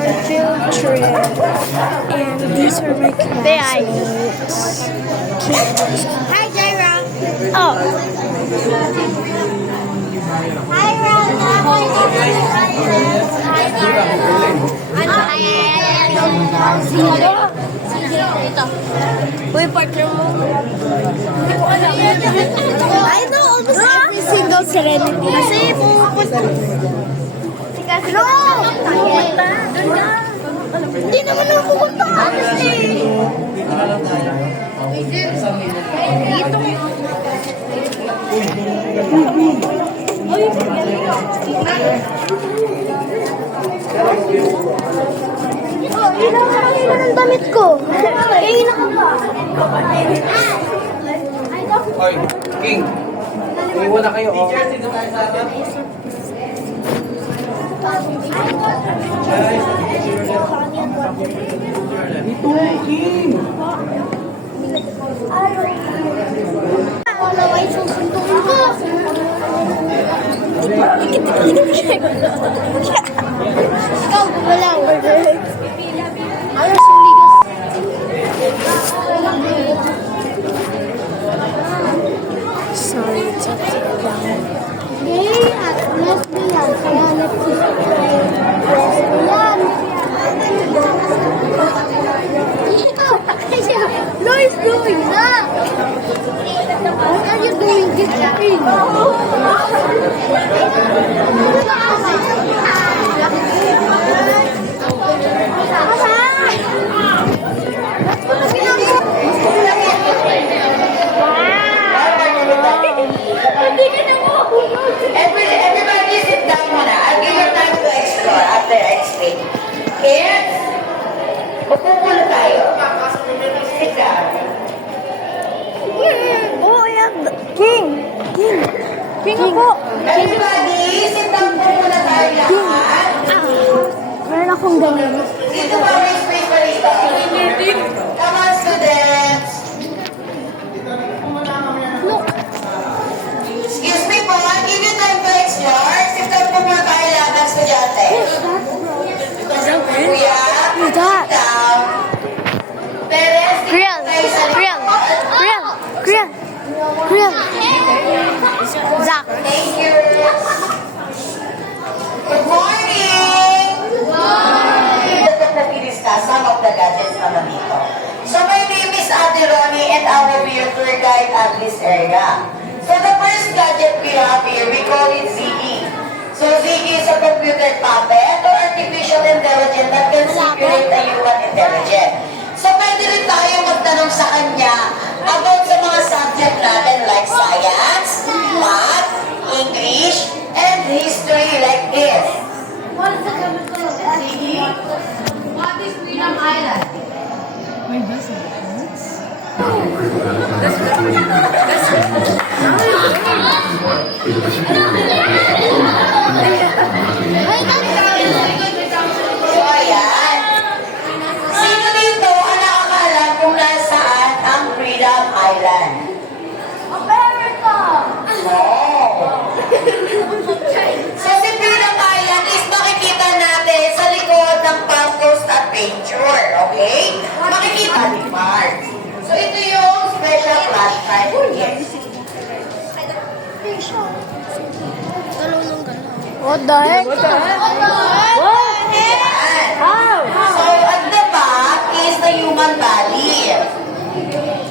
our field trip, and these are my classmates. Hi, Jaira. Oh, Hi, Rana. uy, partner mo. I know almost every single Serenity. Kasi pupunta. No! Hindi naman ako pupunta. Honestly. Ilan ng damit ko? Ilan ka ba? Hoy, King. Iwan na kayo, oh. Ito, King. Wala kayo susundong ko. Ikaw, wala. Ano suligas? Sorry, it's upside down. Gay at lesbian. Kaya lesbian. No, it's doing that. What are you doing? Get in. Everybody sit down muna. I'll give you time to explore after I explain. Kids, magpupulo tayo. Sit down. Oh, yeah. King! King! King ako! Everybody, sit down po muna tayo lahat. Meron akong ganun. Dito ba may space pa rito? Come on, students. Excuse me po, I'll give you time to explore. Sit down po muna tayo lahat ng estudyante. Kuya, Who's that? sit down. Parents, dito Kriel! tayo sa Kriel! likod. Kriel! Kriel! Kriel! Zach! Thank you. Good morning! Good morning! Na-discuss some of the gadgets naman dito. So my name is Ate Ronnie and I will be your tour guide at this area. So the first gadget we have here, we call it Ziggy. So Ziggy is a computer puppet or artificial intelligence that can simulate a human intelligence. So pwede rin tayo magtanong sa kanya about sa mga subject natin like science, math, English, and history like this. What is the chemical of Ziggy? What is Freedom Island? So ayan. Sino dito ang nakakaalam kung nasaan ang Freedom Island? America! No. So si Freedom Island is makikita natin sa likod ng Palm Coast Adventure. Okay? Makikita ni Mars. So ito yung special flashlight. Yes. What the heck? Ayan. So at the back is the human body.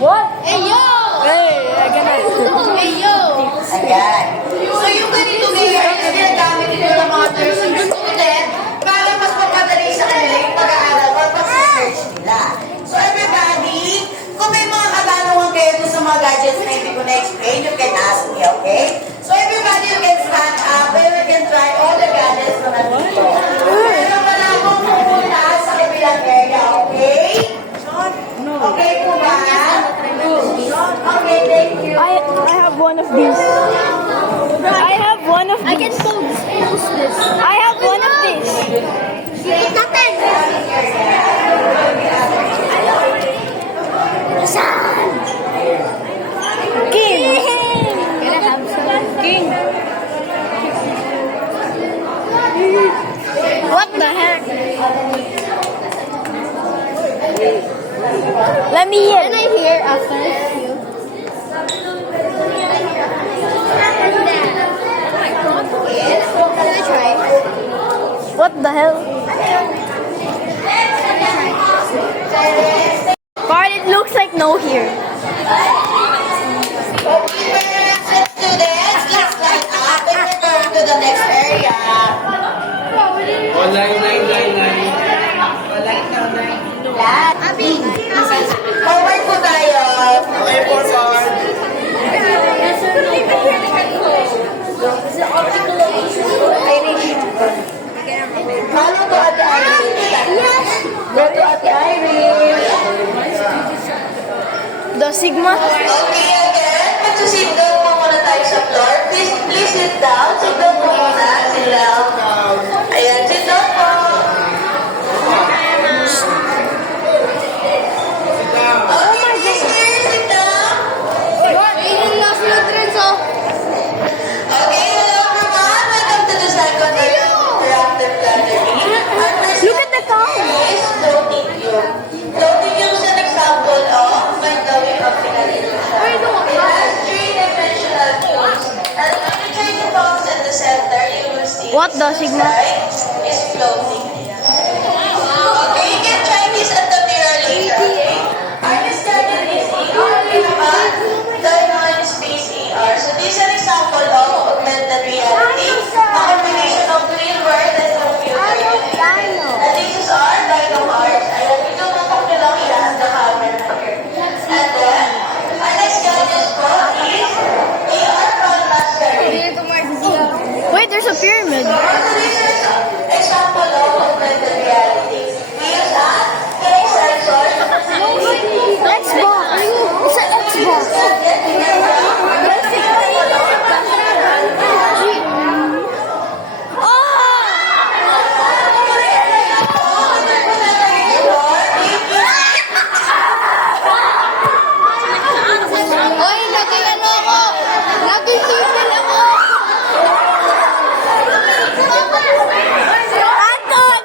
What? Hey, yo! Hey, I get it. Hey, yo! Ayan. So yung ganito ngayon is ginagamit ito ng mga nursing student para mas mapadali sa kanila yung pag-aaral or pag-research nila. So everybody, kung may mga katanungan kayo dun sa mga gadgets na hindi ko na-explain, you can ask me, okay? So everybody, you can stand up and we can try all the gadgets na nandito. Pero wala akong pupunta sa kabilang area, okay? Okay po ba? Okay, thank you. I have one of these. I have one of I can these. post this. I have one of these. Nothing! King! King! What the heck? Let me hear. Can I hear after you? Can I try? What the hell? Carl, it looks like no here. Students, let's line up and we're going to the next area. Line. Forward po tayo. Okay, forward. Follow to Ate Iris. Yes. Go to Ate Iris. The Sigma? Okay, again. Mag-sit down po muna tayo sa floor. Please sit down. Sit down po muna. Sit down. Ayan, sit down po. Okay, please sit down. Okay, hello everyone. Welcome to the second interactive gathering. Our first Look at the car. is floating cube. Floating cube is an example of mind-blowing illusion. It has three-dimensional cubes, and when you try to box in the center, you will see What the Sigma? side is floating. Okay, you can try this at the mirror later. Okay? Artist garden is AR, Diamond Space AR. So this is an example of augmented reality, a combination of real world and computer reality. And this is our Dino Art. Ayan, ito matok nyo lang yan, the camera here. And then, our next gadget po is AR Canvas Survey. Wait, there's a pyramid. So this is example of augmented reality. We use a case sensor. Xbox. It's an Xbox. Oy, naging ano ako? Naging simple ako. Anton!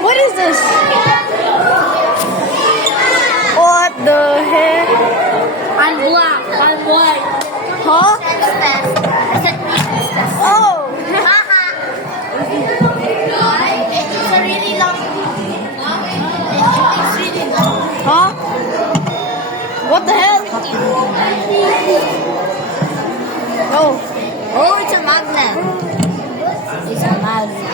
What is this? What the heck? I'm black. I'm white. Huh? Oh! It's a really long. It's really long. Huh? What the hell? Oh. Oh, it's a magnet. It's a magnet.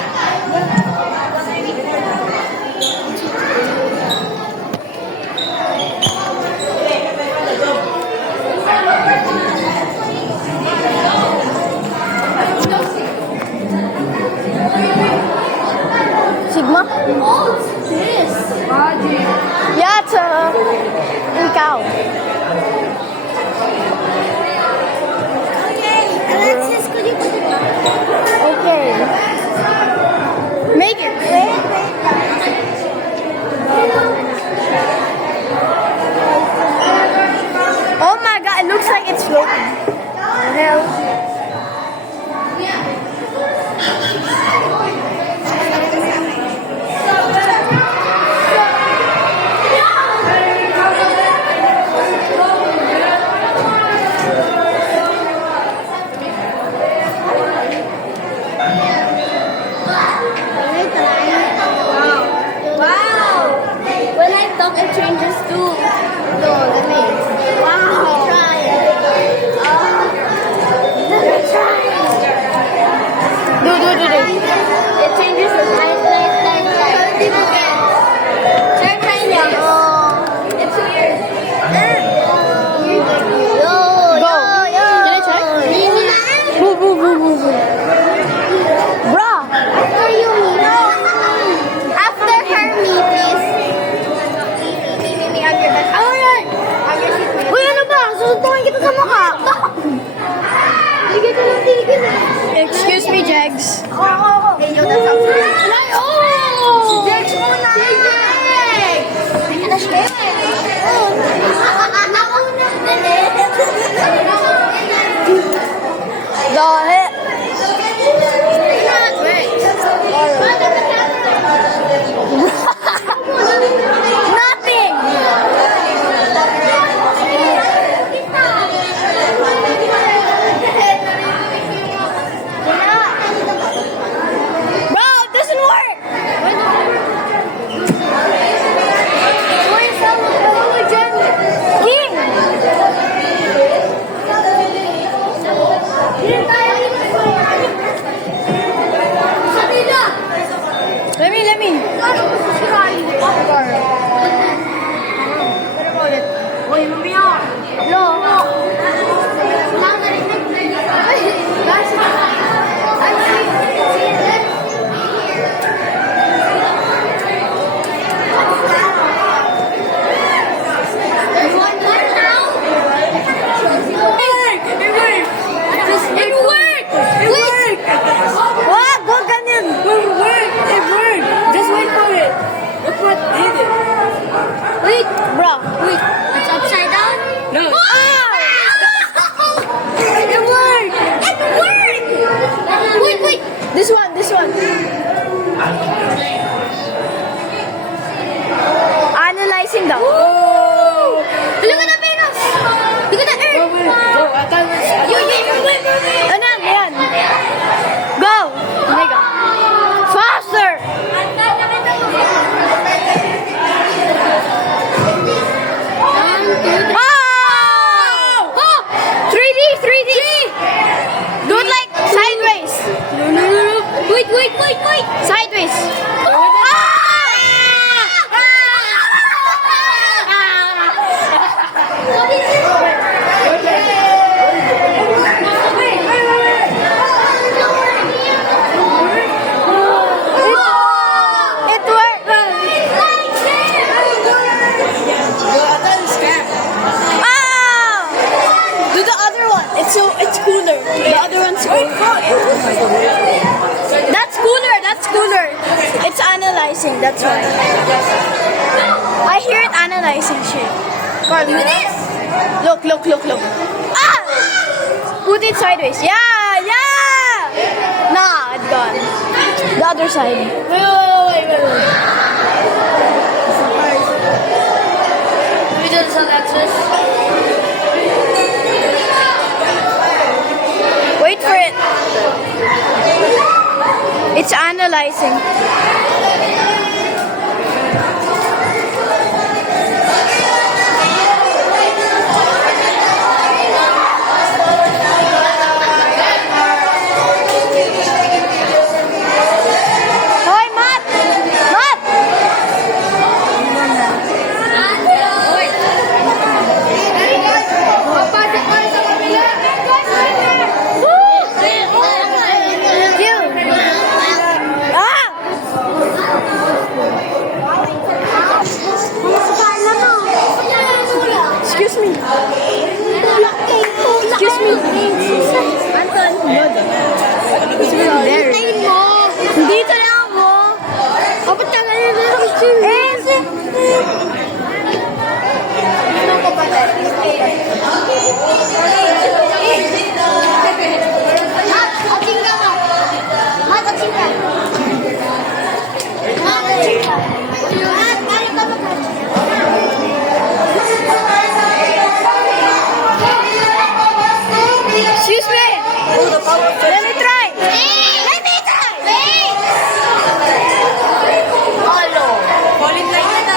Sigma? Oh, it's this. Yeah, it's a cow. Okay, Alexis, could you put it back? Okay. Make it. Oh my god, it looks like it's floating. The hell? Wag! Wag ganyan! Just wait for it. Look what did it. Wait! Bro, wait. It's upside down? No. It worked! It worked! Wait, wait! This one, this one. Analyzing the... Oh. Look at the Venus! Look at the Earth! Go, I thought it was... Wait. Ano, yan. Go! Omega. Faster! Oh! Oh! 3D! Do it like sideways. No. Wait. Sideways. It worked. Ah! Do the other one. It's cooler. The other one's cooler. That's cooler. It's analyzing. That's why. I hear it analyzing shit. Carl, look. Ah! Put it sideways. Yeah. Nah, it's gone. The other side. Wait. We did some access. Wait for it. It's analyzing. Hoy, Matt! Excuse me. Anton. Dito na ako. Dapat ka ganyan na ako. Excuse me. Let me try. Falling like that.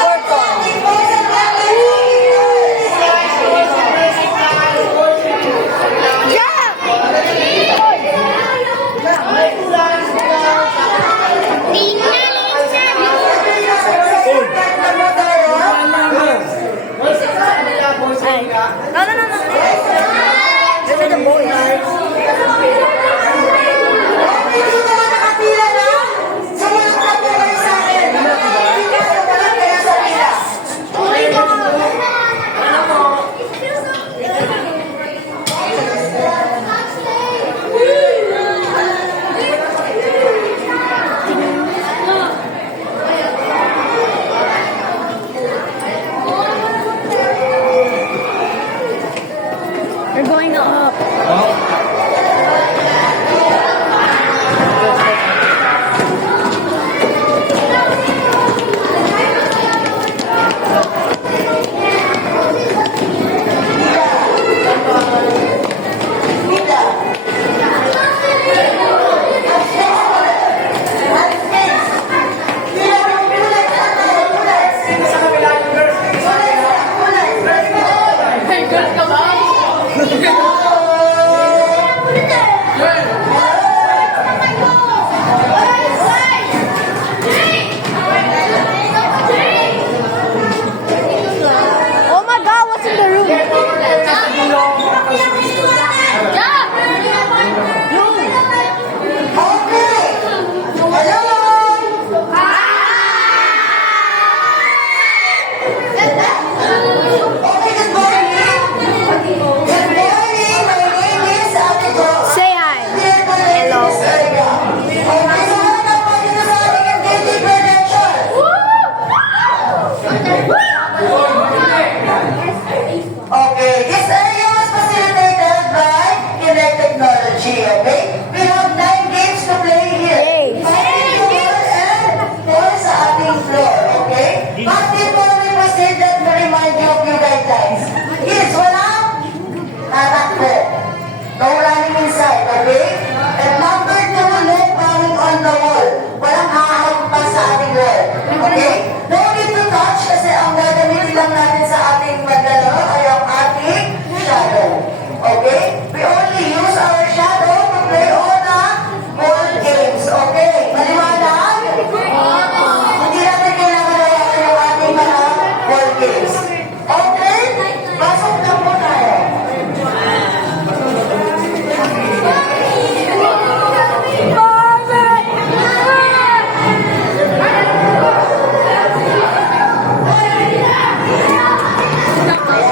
Okay? No need to touch kasi ang gagamitin lang natin sa ating maglalaro ay ang ating shadow. Okay? We only use our shadow to play on the ball games. Okay? Maliwanag? Hindi natin kailangan lawakan yung ating mga ball games. Okay? Pasok na po tayo.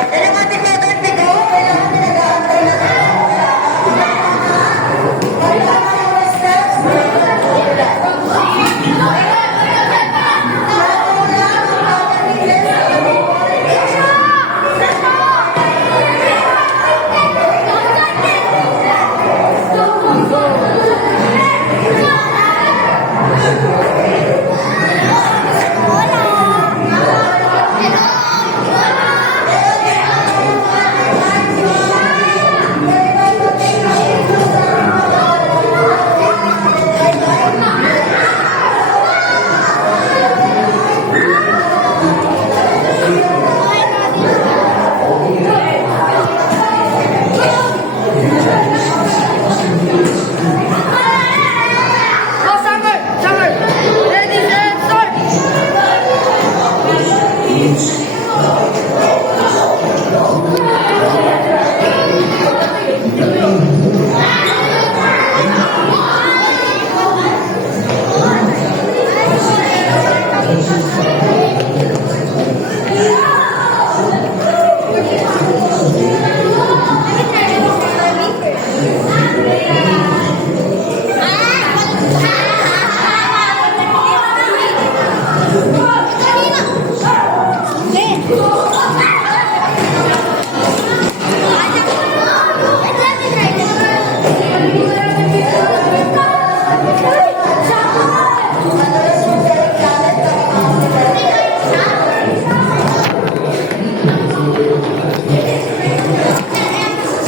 Kaya natin mga tagtigo, kailangan pinag-aantay na tayo. Kailangan yung steps.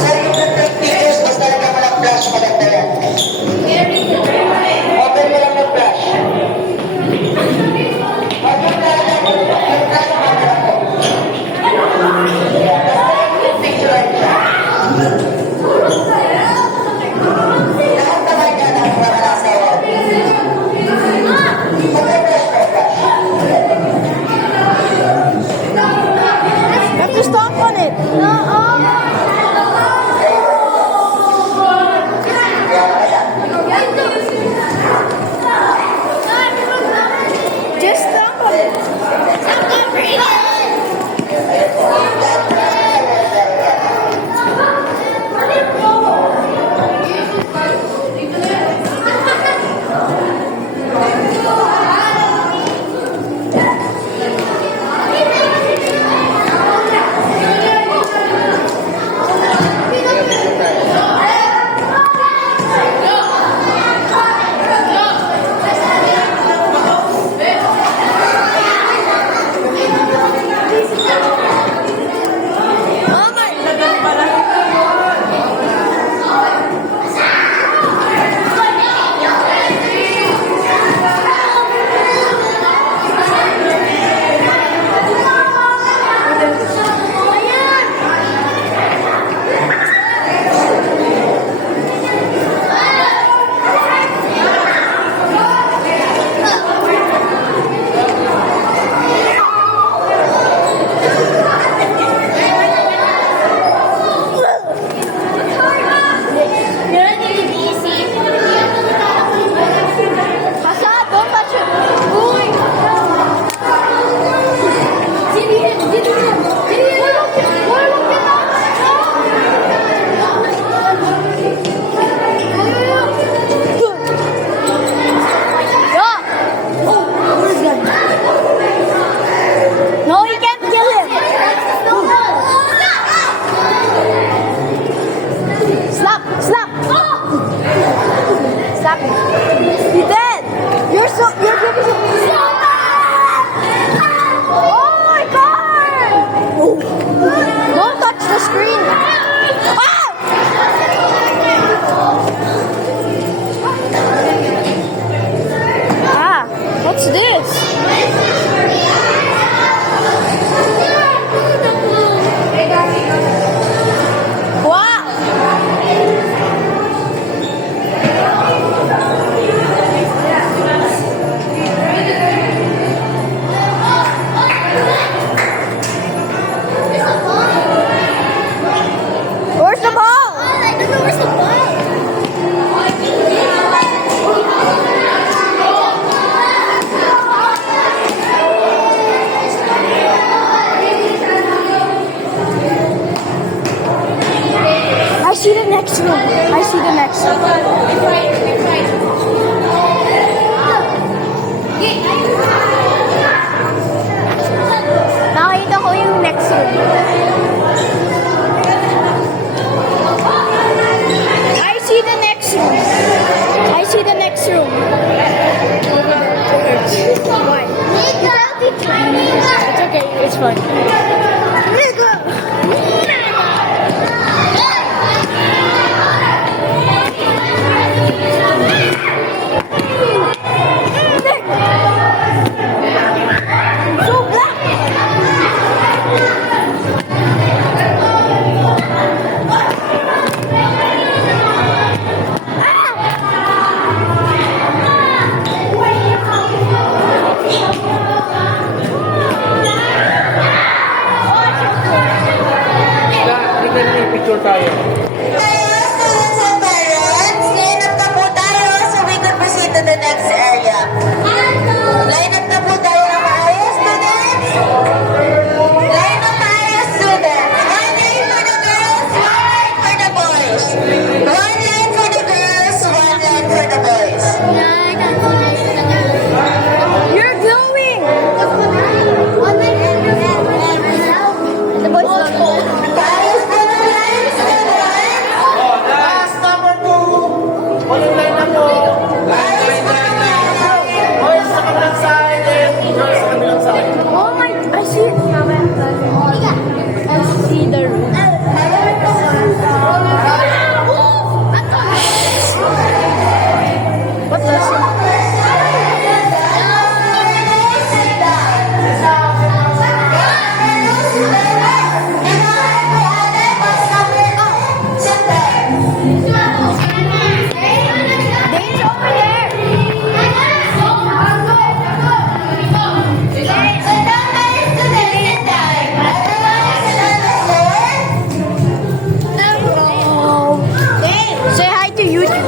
Sir, yung tagtigos, basta lang walang flash, maganda yan. Open mo lang yung flash. Wag yung flash, yung flash, maganda ko. Picture like that. Lahat naman yan ang wala sa wall. Mag-flash, mag-flash. You have to stomp on it. Just stomp on it. It's fun. Tingnan na yung picture tayo. Students and parents, line up na po tayo so we could proceed to the next area. Line up na po tayo ng maayos, students. Line up maayos, students. One line for the girls, one line for the boys. One line for the girls, one line for the boys. You're glowing. The boys love you. Maayos po ng line, students. Oh, last number 2. Walang line na mo. Line. Boys sa kabilang side and girls sa kabilang side. Oh my! I see it. I see the room. What's this? Dane's over there. Say hi to YouTube.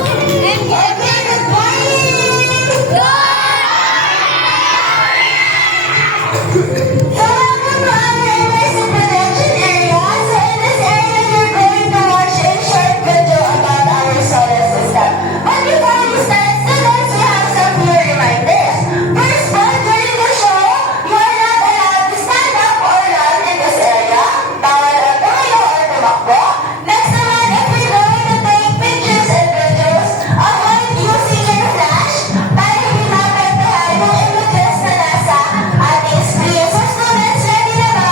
Next naman, if you're going to take pictures and videos, avoid using your flash para hindi maapektuhan yung images na nasa ating screen. So students, ready na ba?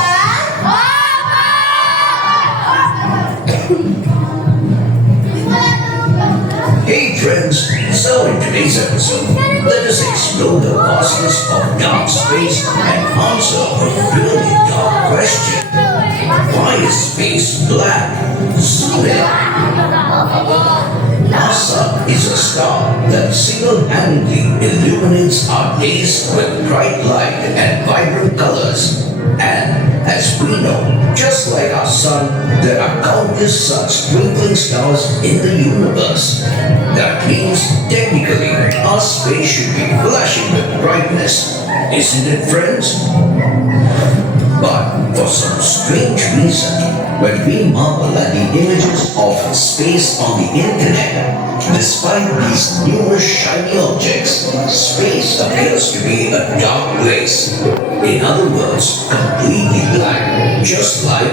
Hey friends, so in today's episode, let us explore the vastness of dark space and answer a really dark question. Why is space black? Zoom in. Our sun is a star that single-handedly illuminates our days with bright light and vibrant colors. And as we know, just like our sun, there are countless such twinkling stars in the universe. That means, technically, our space should be flashing with brightness. Isn't it, friends? But for some strange reason, when we marvel at the images of space on the internet, despite these numerous shiny objects, space appears to be a dark place. In other words, completely black, just like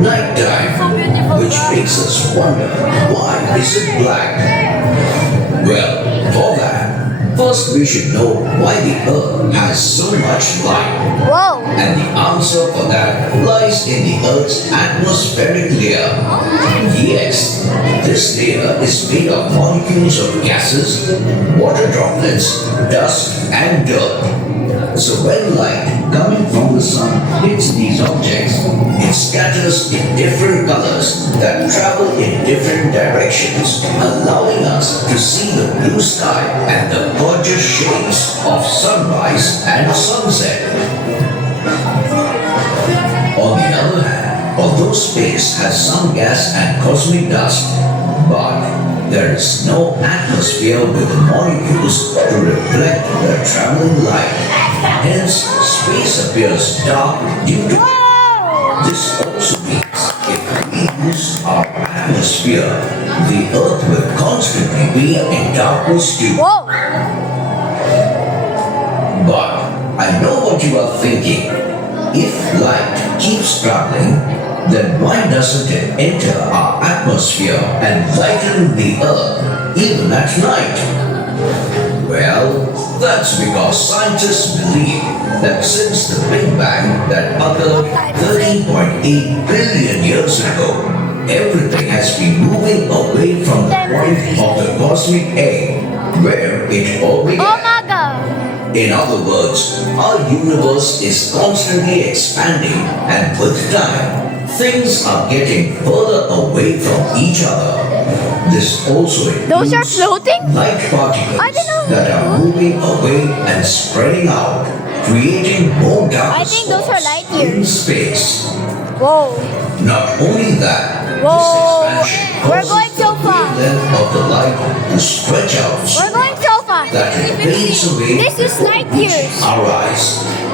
nighttime, which makes us wonder, why is it black? Well, for that, first we should know why the Earth has so much light. Whoa! And the answer for that lies in the Earth's atmospheric layer. Yes, this layer is made of molecules of gases, water droplets, dust, and dirt. So when light coming from the sun hits these objects, it scatters in different colors that travel in different directions, allowing us to see the blue sky and the gorgeous shades of sunrise and sunset. On the other hand, although space has some gas and cosmic dust, but there is no atmosphere with the molecules to reflect the traveling light. Hence, space appears dark due to it. This also means if we lose our atmosphere, the Earth will constantly be in darkness too. Whoa! But I know what you are thinking. If light keeps traveling, then why doesn't it enter our atmosphere and lighten the Earth even at night? Well, that's because scientists believe that since the Big Bang that occurred 13.8 billion years ago, everything has been moving away from the point of the cosmic egg, where it all began. Oh my god. In other words, our universe is constantly expanding, and with time, things are getting further away from each other. This also Those are includes floating? light particles I don't know. that are moving away and spreading out, creating more gas I think those are light in years. space. Whoa. Not only that, Whoa. this expansion We're causes going so the fast. wavelength of the light to stretch out We're going so fast. that it fades away This is light years. our eyes.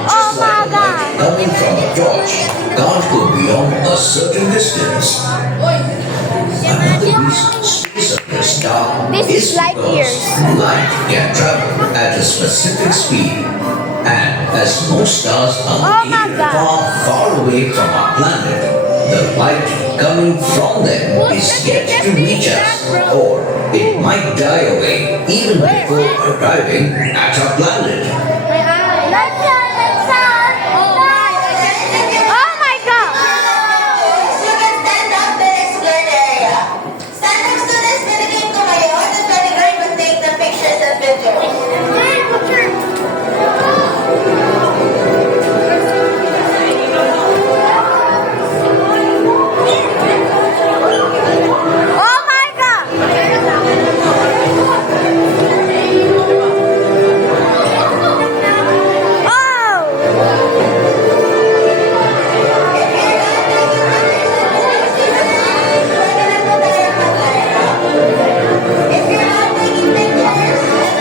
Oh my god. Coming from a torch can't go beyond a certain distance. Another reason space appears dark This is is light because years. light can travel at a specific speed. And as most stars are Oh my located God. far, far away from our planet, the light coming from them is yet to reach us, or it might die away even before arriving at our planet. Oh my god. Students, stand up and explore the area. Stand up, students, pinagin ko kayo. The study guide will take the pictures and videos. Oh my god. Oh. If you're not taking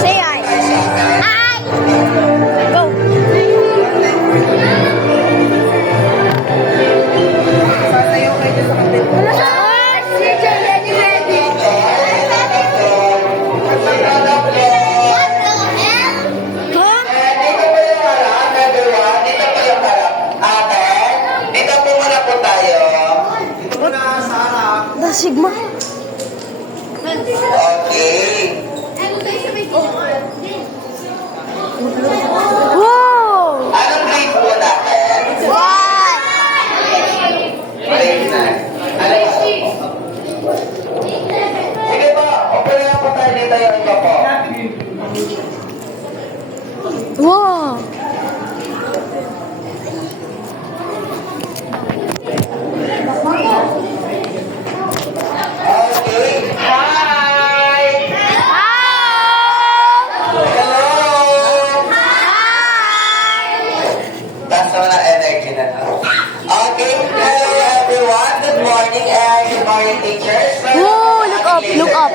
Say I. Go. Dito po yung harap, everyone. Dito po yung harap. Ate, dito po muna po tayo. The Sigma. Okay. Whoa. Anong grade po natin? What? Grade 9. Sige po, okay na po tayo dito yung iba po. Whoa. Okay. Hi! Hello! Taas mo na energy na to. Okay, hello everyone. Good morning and good morning teachers. Whoa, look up, look up.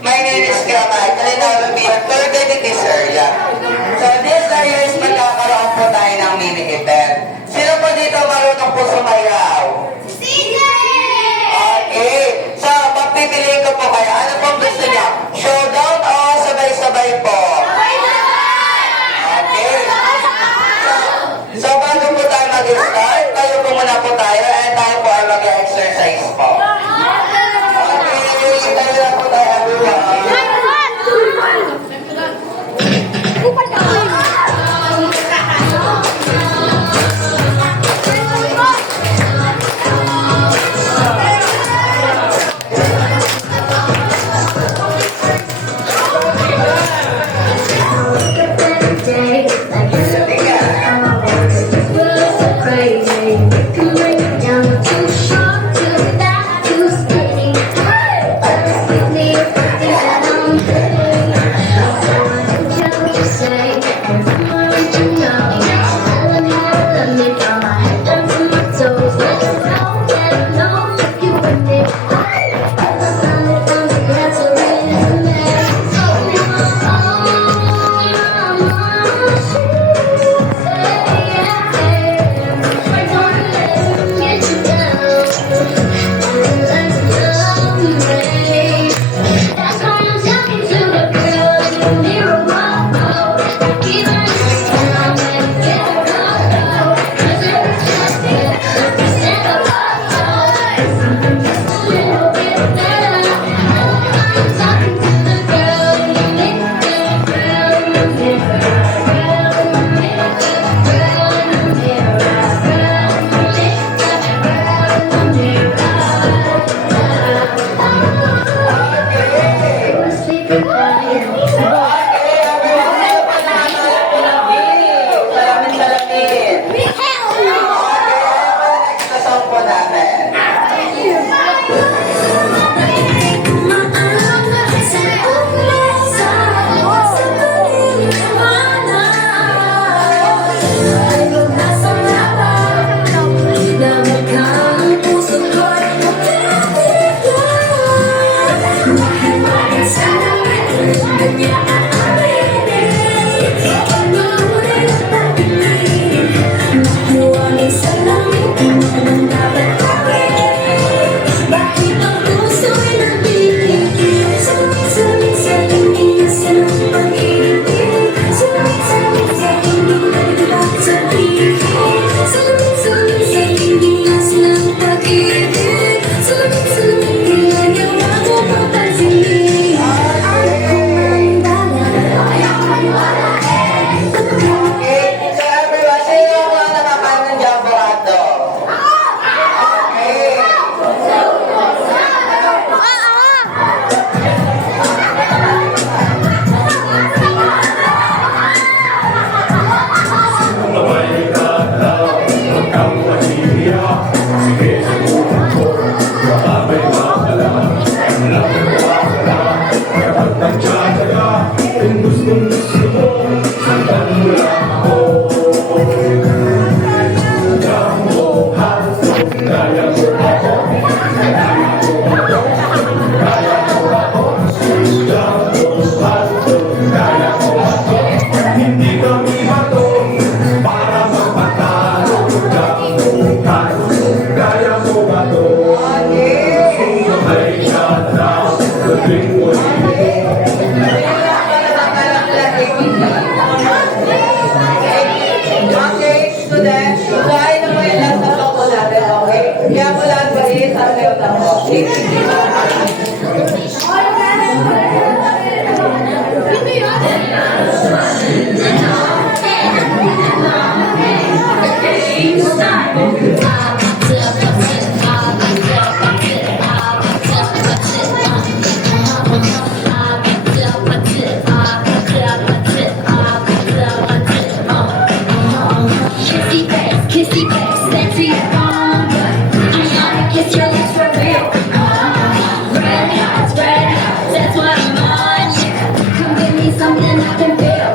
My name is Kamal and I will be your tour guide in this area. So this area is magkakaroon po tayo ng mini event. Sino po dito marunong po sumayaw? Okay. So, pagpipiliin ko po kayo. Ano pong gusto niyo? Showdown o sabay-sabay po? Okay. So, bago po tayo mag-start, tayo po muna po tayo and tayo po ay mag-exercise po. Okay. Tayo lang po tayo, everyone. Kissy face, sexy, but I wanna kiss your lips for real. Red hearts, that's what I'm on. Come give me something I can feel.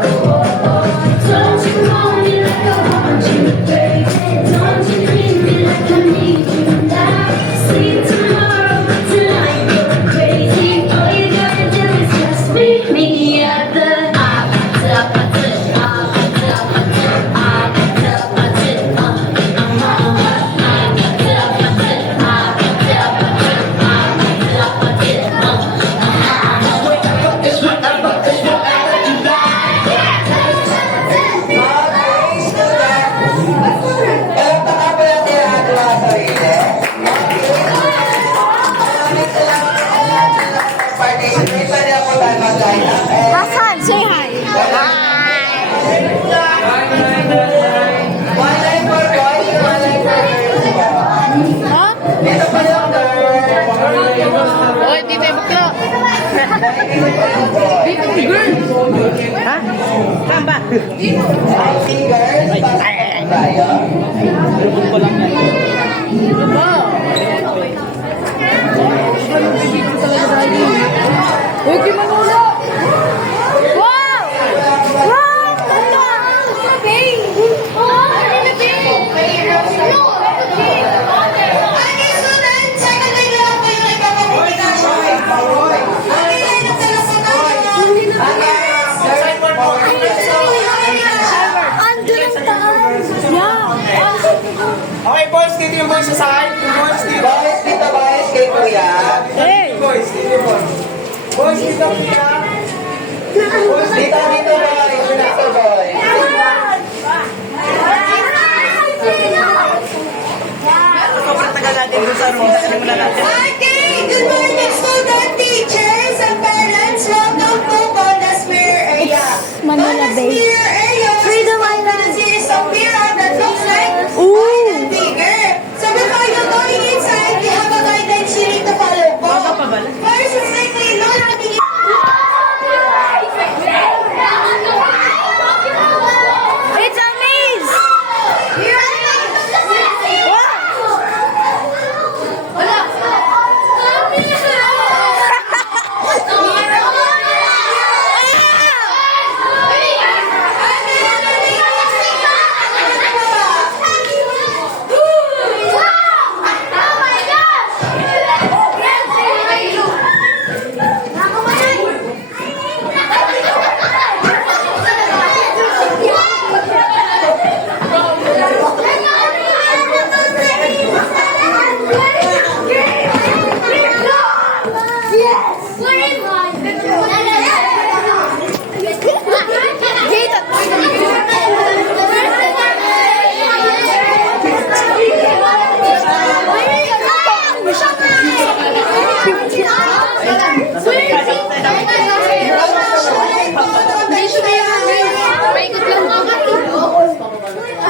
Don't you want me like I want you, baby? Don't you need me like I need you now? See tomorrow, but tonight you're crazy. All you gotta do is just meet me at the Hasan, say hi. Huh? Oy, dito yung bakla. Ha? Tamba. Uy, Manolo! Wow! Wow! Okay, boys, dito yung boys sa side. Yung boys dito. Boys, dito boys, kay Kuya. Boys, dito yung boys. Boys, dito kuya. Boys, Dito, dito boys, dito boys. Okay, good morning, student teachers and parents. Welcome to Bonus Mirror Area. Manila Bonus Bay. Mirror Area Freedom is Island. a series of mirror that looks like Ooh. wide and bigger. So before you going inside, we have a guidance you need to follow po. First is strictly no running. It's a maze!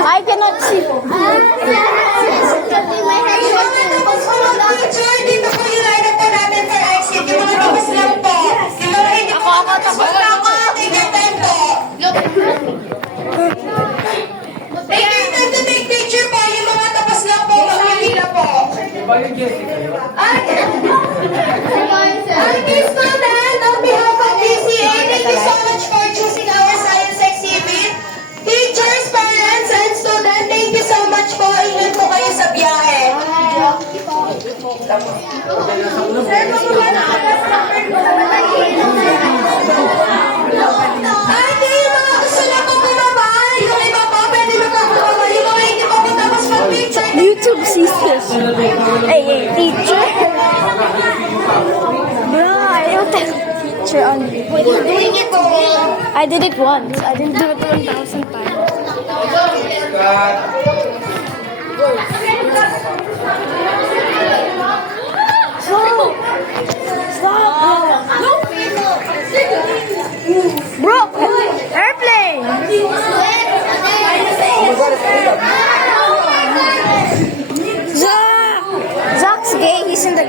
I cannot see. Teacher, dito po yung lineup po natin for exit. Yung mga tapos lang po. Yung mga hindi po tapos na ako. Take your time po. Take your time to take picture po. Yung mga tapos lang po. Makakila po. Okay, student, on behalf of PCA, thank you so much for choosing our science exhibit. Teachers, parents, and students, thank you so much po. Ingat po kayo sa biyahe. Okay, yung mga gusto na po bumaba, yung iba po, pwede na po bumaba. Yung mga hindi po tapos mag-picture. YouTube sees this. Hey, teacher. Bro, I don't have a teacher on me. Doing it po. I did it once. I didn't do it 1,000 times.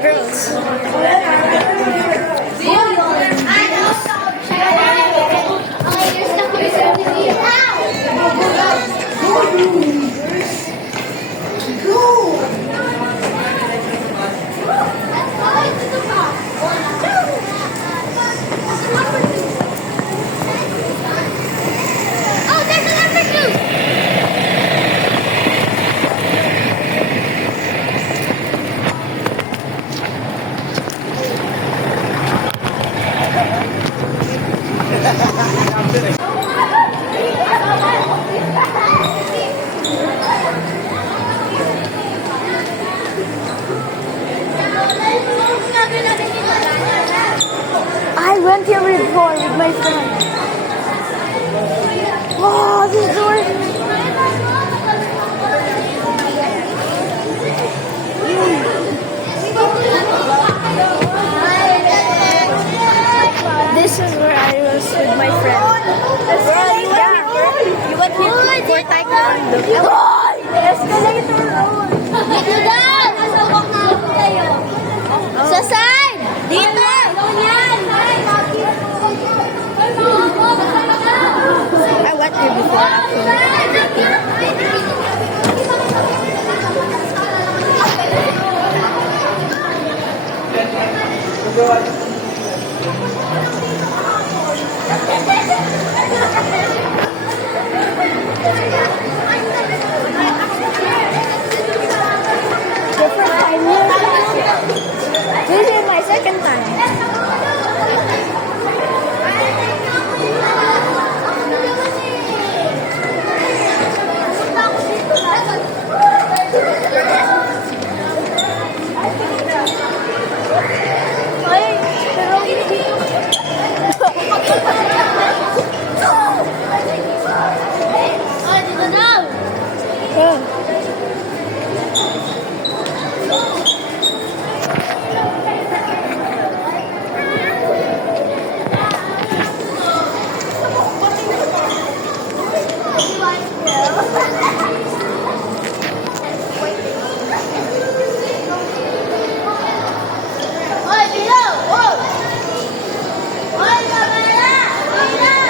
girls. Oh, there's an number two. I went here before with my friend. Oh, this door. This is where I was with my friend. You went here for taekwondo. Escalator road. Dito daw! Nasa walk na ako tayo. Sa side! Dito! Yan! I went here before actually. The first time here. This is my second time. Ay, pero hindi. Oh, dito daw! Hoy, dito! Oh! Hoy, kamera! Kamera!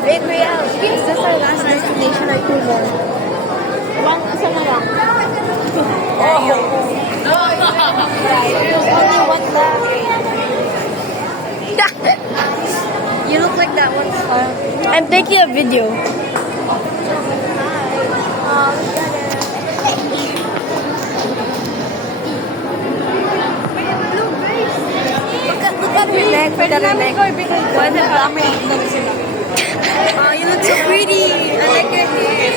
Wait, Kuya, is this our last destination or two more? Isa na lang. Only one left. You look like that one's fun. I'm taking a video. Look at her neck. Look at her neck. Why is it black? Oh, you look so pretty. I like your hair.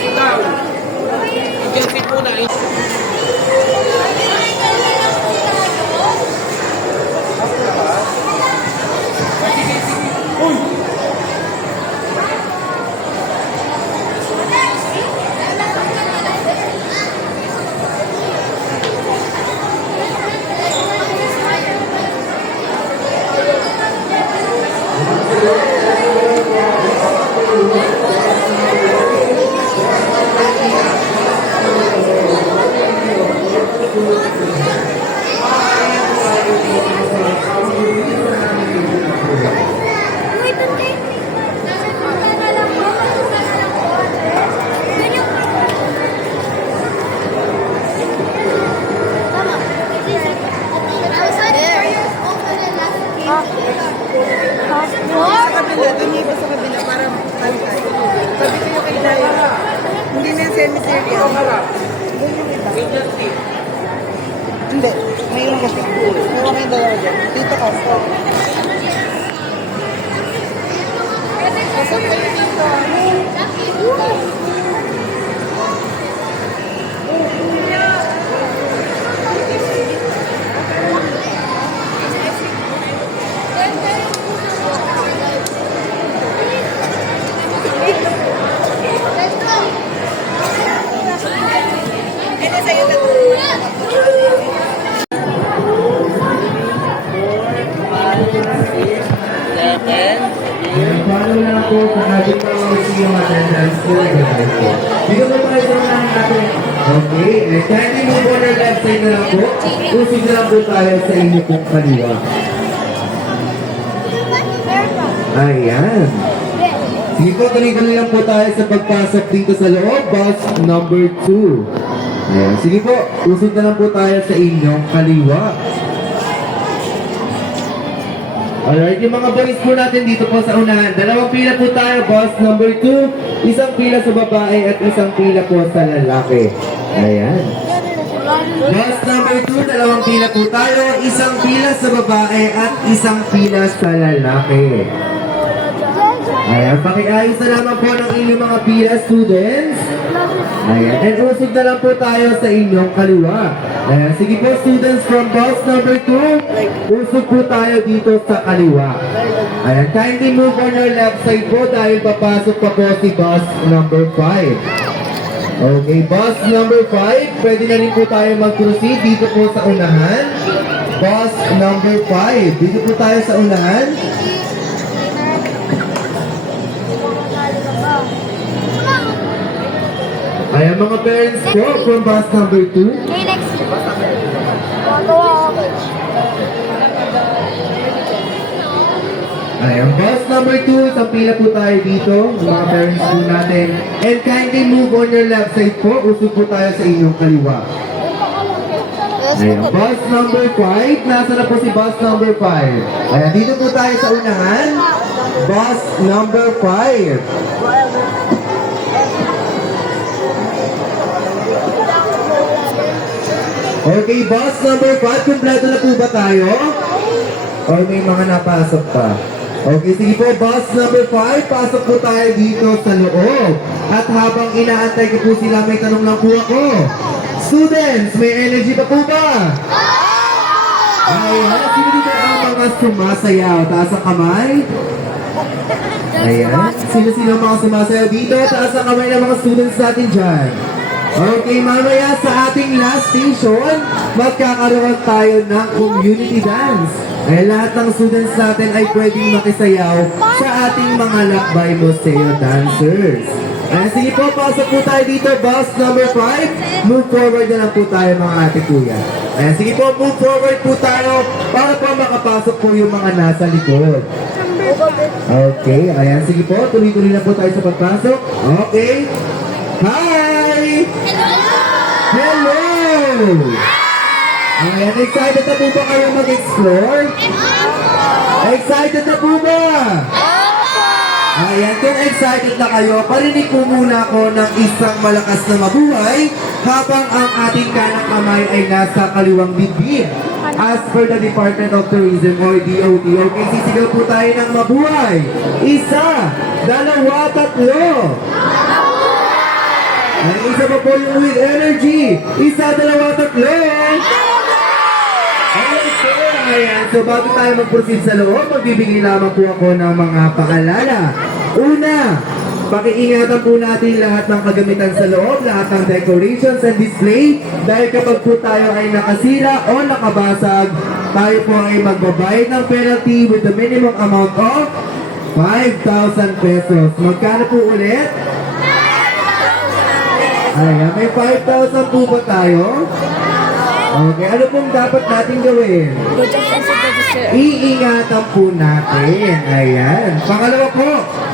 Follow na lang po sa ating mga yung attendance po. Dito po tayo sa unahan natin. Okay, and kindly move on your left side na lang po. Usig na lang po tayo sa inyo pong kaliwa. Ayan. Sige po, tuloy-tuloy lang po tayo sa pagpasok dito sa loob. Bus number 2. Ayan. Sige po, usig na lang po tayo sa inyong kaliwa. Alright, yung mga boys po natin dito po sa unahan. Dalawang pila po tayo, bus number 2. Isang pila sa babae at isang pila po sa lalaki. Ayan. Bus number 2, dalawang pila po tayo. Isang pila sa babae at isang pila sa lalaki. Ayan, pakiayos na naman po ng inyong mga pila, students. Ayan, and usog na lang po tayo sa inyong kaliwa. Ayan, sige po students from bus number 2, usog po tayo dito sa kaliwa. Ayan, kindly move on your left side po dahil papasok pa po si bus number 5. Okay, bus number 5, pwede na rin po tayo mag-proceed dito po sa unahan. Bus number 5, dito po tayo sa unahan. Ayan mga parents po from bus number 2. Okay, next. Ayan, bus number 2, isang pila po tayo dito, mga parents po natin. And kindly move on your left side po, usog po tayo sa inyong kaliwa. Ayan, bus number 5, nasa na po si bus number 5. Ayan, dito po tayo sa unahan, bus number 5. Okay, bus number 5, kumpleto na po ba tayo? O may mga napasok pa? Okay, sige po, bus number 5, pasok po tayo dito sa loob. At habang inaantay ko po sila, may tanong lang po ako. Students, may energy pa po ba? Ayan, sino dito ang mga sumasayaw? Taas ang kamay. Ayan, sino-sino ang mga sumasayaw dito? Taas ang kamay ng mga students natin dyan. Okay, mamaya sa ating last station, magkakaroon tayo ng community dance. Ay lahat ng students natin ay pwedeng makisayaw sa ating mga Lakbay Museo dancers. Ay, sige po, pasok po tayo dito, bus number 5. Move forward na lang po tayo mga ate kuya. Ay, sige po, move forward po tayo para po makapasok po yung mga nasa likod. Okay, ayan, sige po, tuloy-tuloy na po tayo sa pagpasok. Okay. Hi! Hello! Ayan, excited na po ba kayo mag-explore? Excited na po ba? Ayan, kung excited na kayo, parinig po muna ako ng isang malakas na mabuhay habang ang ating kanang kamay ay nasa kaliwang dibdib. As per the Department of Tourism or DOT, okay, sisigaw po tayo ng mabuhay. 1, 2, 3. Ang isa pa po yung with energy. 1, 2, 3. Okay, ayan. So bago tayo mag-proceed sa loob, magbibigay lamang po ako ng mga paalala. Una, pakiingatan po natin lahat ng kagamitan sa loob, lahat ng decorations and display. Dahil kapag po tayo ay nakasira o nakabasag, tayo po ay magbabayad ng penalty with the minimum amount of 5,000 pesos. Magkano po ulit? Ayan, may 5,000 po ba tayo? Okay, ano pong dapat natin gawin? Iingatan po natin. Ayan. Pangalawa po,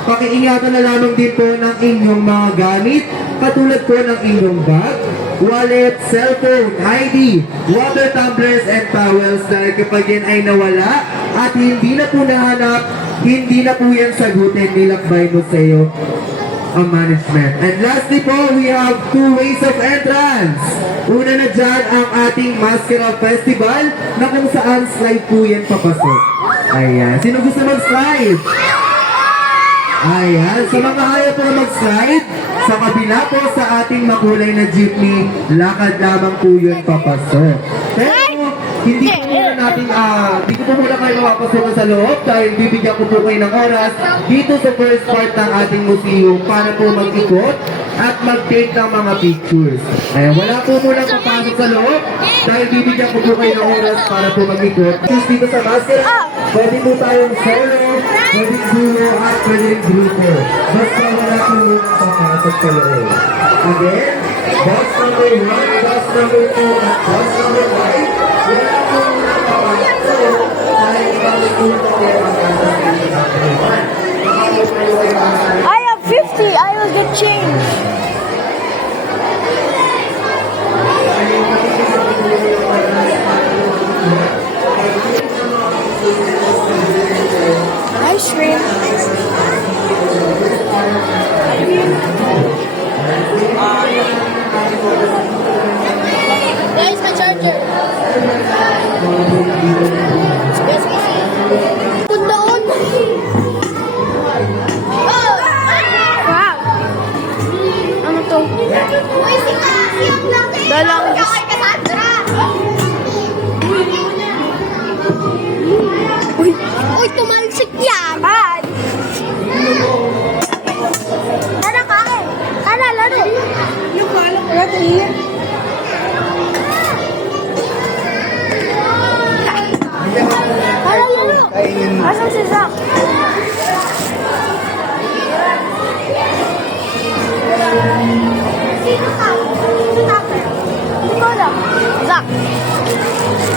pakiingatan na lamang din po ng inyong mga gamit, katulad po ng inyong bag, wallet, cellphone, ID, water tumblers, and towels dahil kapag yan ay nawala at hindi na po nahanap, hindi na po yan sagutin ni Lakbay Museo ang management. And lastly po, we have 2 ways of entrance. Una na dyan ang ating Masquerade Festival na kung saan slide po yan papasok. Ayan. Sino gusto mag-slide? Ayan. Sa mga ayaw po mag-slide, sa kabila po sa ating makulay na jeepney, lakad lamang po yun papasok. Pero, hindi ko muna natin, hindi ko po muna kayo mapapasukan sa loob dahil bibigyan ko po kayo ng oras dito sa first part ng ating museum para po mag-ikot at mag-take ng mga pictures. Ayan, wala po muna papasok sa loob dahil bibigyan ko po kayo ng oras para po mag-ikot. Just dito sa basket, pwede po tayong solo, pwede duo at pwede grupo. Basta wala po muna papasok sa loob. Again, box number 1, box number 2, at box number 5. Wala po muna papasok sa loob dahil ibang po kayo mag-asasali sa kaliwan. I have 50. I will get change. Ice cream. There's my charger. Pundoon. Wow. Ano to? The longest. Uy, uy, tumalsik yan. Ay. Tara, kain. Tara, laro. Yung kalang laro yan. Tara, laro. Asan si Zach? Ikaw lang. Zach.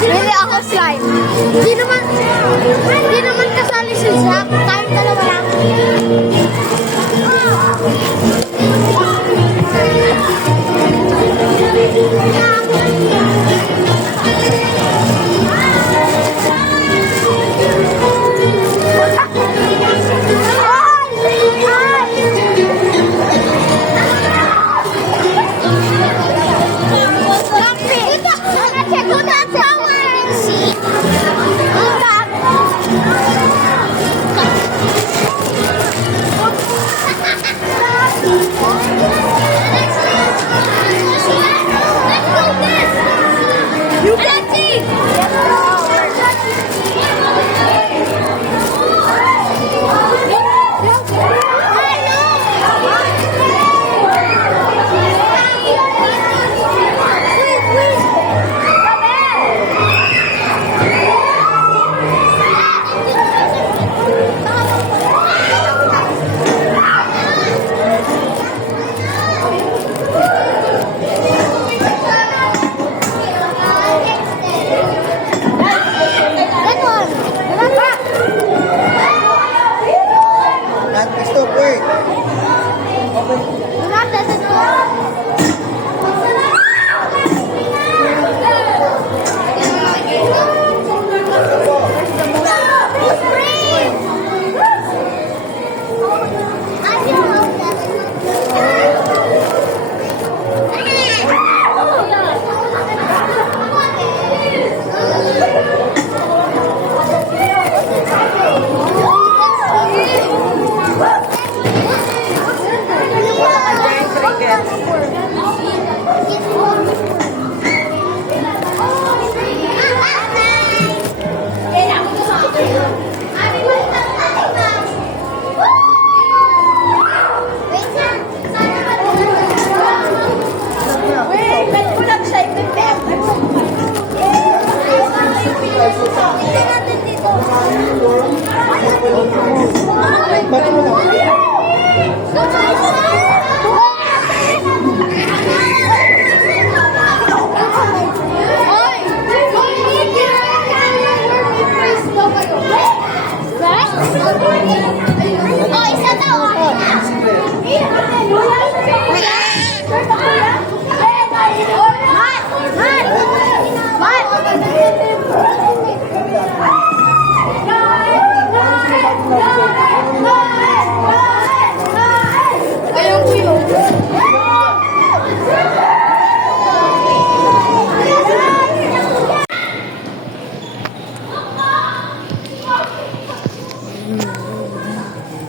Hindi ako slime. Hindi naman kasali si Zach. Tayo dalawa lang.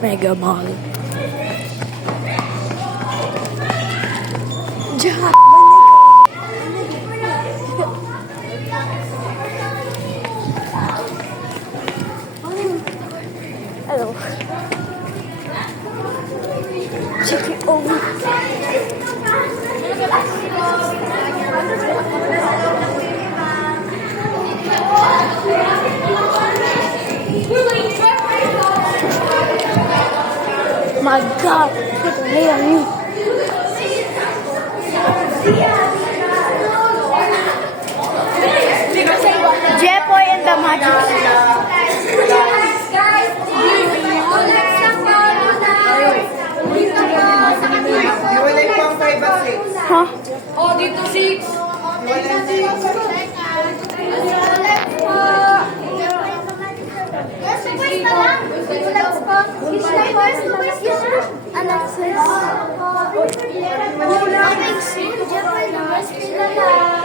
Mega Mall. Diyan. Hello. Chicken My God, look at me. Jepoy and the Magic. Huh? Oh, dito 6.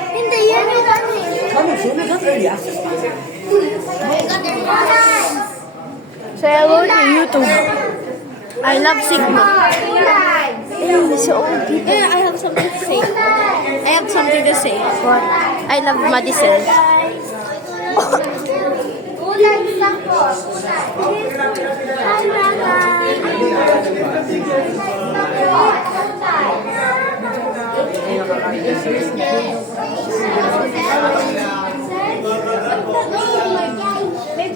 Hindi, yan yung ano Say hello to YouTube. I love Sigma. So I have something to say. I have something to say. What? I love Madison. May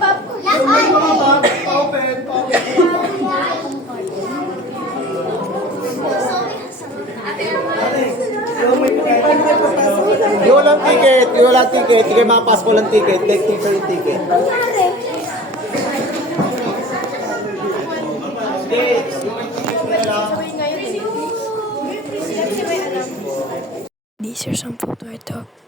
Yung walang ticket, hindi kayo makapasok walang ticket, take teacher yung ticket. These are some photo I took.